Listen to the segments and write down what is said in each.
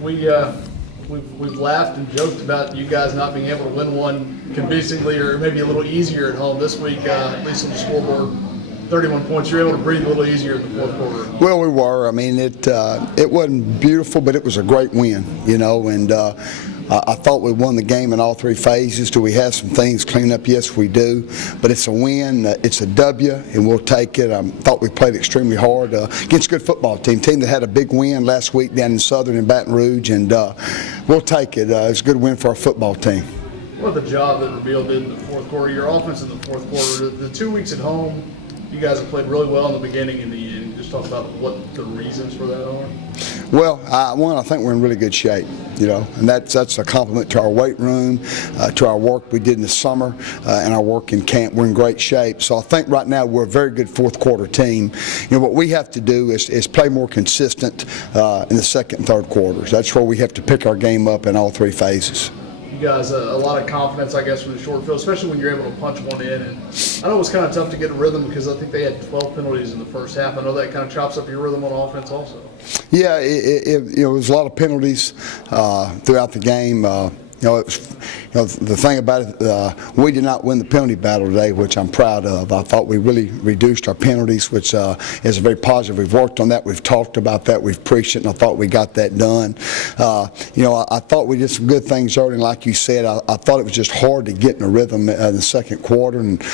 We've laughed and joked about you guys not being able to win one convincingly or maybe a little easier at home this week, at least on the scoreboard. 31 points. You're able to breathe a little easier in the fourth quarter. Well, we were. I mean, it wasn't beautiful, but it was a great win, and I thought we won the game in all three phases. Do we have some things cleaned up? Yes, we do. But it's a win. It's a W, and we'll take it. I thought we played extremely hard against a good football team that had a big win last week down in Southern in Baton Rouge, and we'll take it. It's a good win for our football team. What the job that Reveal did in the fourth quarter, your offense in the fourth quarter, the 2 weeks at home, you guys have played really well in the beginning and the end. Just talk about what the reasons for that are. Well, I think we're in really good shape, and that's a compliment to our weight room, to our work we did in the summer, and our work in camp. We're in great shape. So I think right now we're a very good fourth quarter team. What we have to do is play more consistent in the second and third quarters. That's where we have to pick our game up in all three phases. You guys a lot of confidence, I guess, from the short field, especially when you're able to punch one in. And I know it was kind of tough to get a rhythm because I think they had 12 penalties in the first half. I know that kind of chops up your rhythm on offense also. Yeah, it was a lot of penalties throughout the game. The thing about it, we did not win the penalty battle today, which I'm proud of. I thought we really reduced our penalties, which is very positive. We've worked on that. We've talked about that. We've preached it, and I thought we got that done. I thought we did some good things early, and like you said, I thought it was just hard to get in a rhythm in the second quarter. And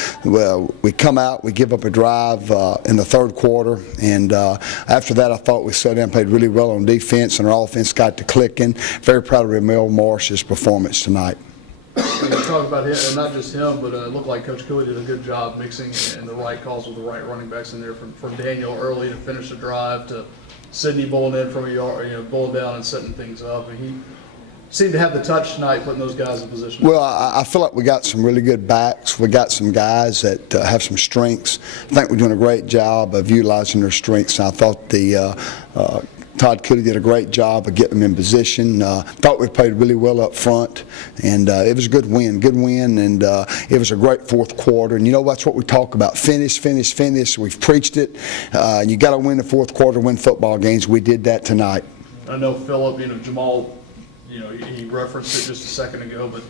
we come out, we give up a drive in the third quarter, and after that, I thought we sat down and played really well on defense, and our offense got to clicking. Very proud of Ramil Marsh's performance tonight. You talk about him, and not just him, but it looked like Coach Cooley did a good job mixing in the right calls with the right running backs in there, from Daniel early to finish the drive to Sidney bowling in from a yard, bowling down and setting things up. And he seemed to have the touch tonight, putting those guys in position. Well, I feel like we got some really good backs. We got some guys that have some strengths. I think we're doing a great job of utilizing their strengths. And I thought Todd Cooley did a great job of getting them in position. Thought we played really well up front, and it was a good win, and it was a great fourth quarter. And that's what we talk about: finish, finish, finish. We've preached it. You got to win the fourth quarter, win football games. We did that tonight. I know Phillip, Jamal, he referenced it just a second ago, but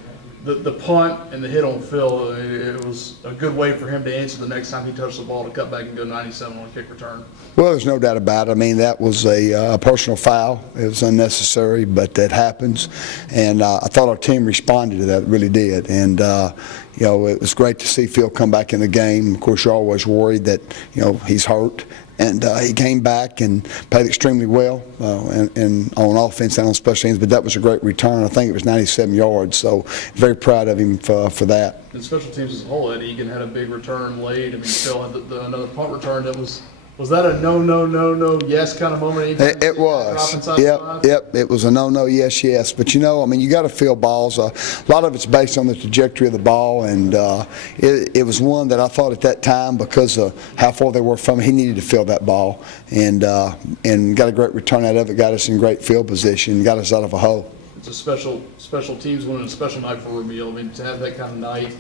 the punt and the hit on Phil, it was a good way for him to answer the next time he touched the ball to cut back and go 97 on a kick return. Well, there's no doubt about it. I mean, that was a personal foul. It was unnecessary, but that happens. And I thought our team responded to that. It really did. And, it was great to see Phil come back in the game. Of course, you're always worried that, he's hurt. And he came back and played extremely well and on offense and on special teams. But that was a great return. I think it was 97 yards. So very proud of him for that. And special teams as a whole, Ed Egan had a big return late. I mean, Phil had another punt return that was that a no, yes kind of moment? It was. Yep. It was a no, yes. But, you got to feel balls. A lot of it's based on the trajectory of the ball, and it was one that I thought at that time, because of how far they were from it, he needed to feel that ball, and got a great return out of it, got us in great field position, got us out of a hole. It's a special teams win and a special night for Ramil. I mean, to have that kind of night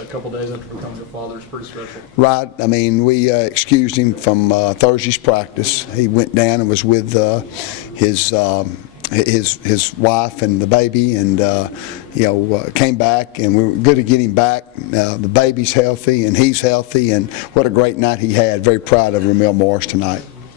a couple days after becoming a father is pretty special. Right. I mean, we excused him from Thursday's practice. He went down and was with his wife and the baby, and came back, and we were good to get him back. The baby's healthy and he's healthy, and what a great night he had. Very proud of Ramil Marsh tonight.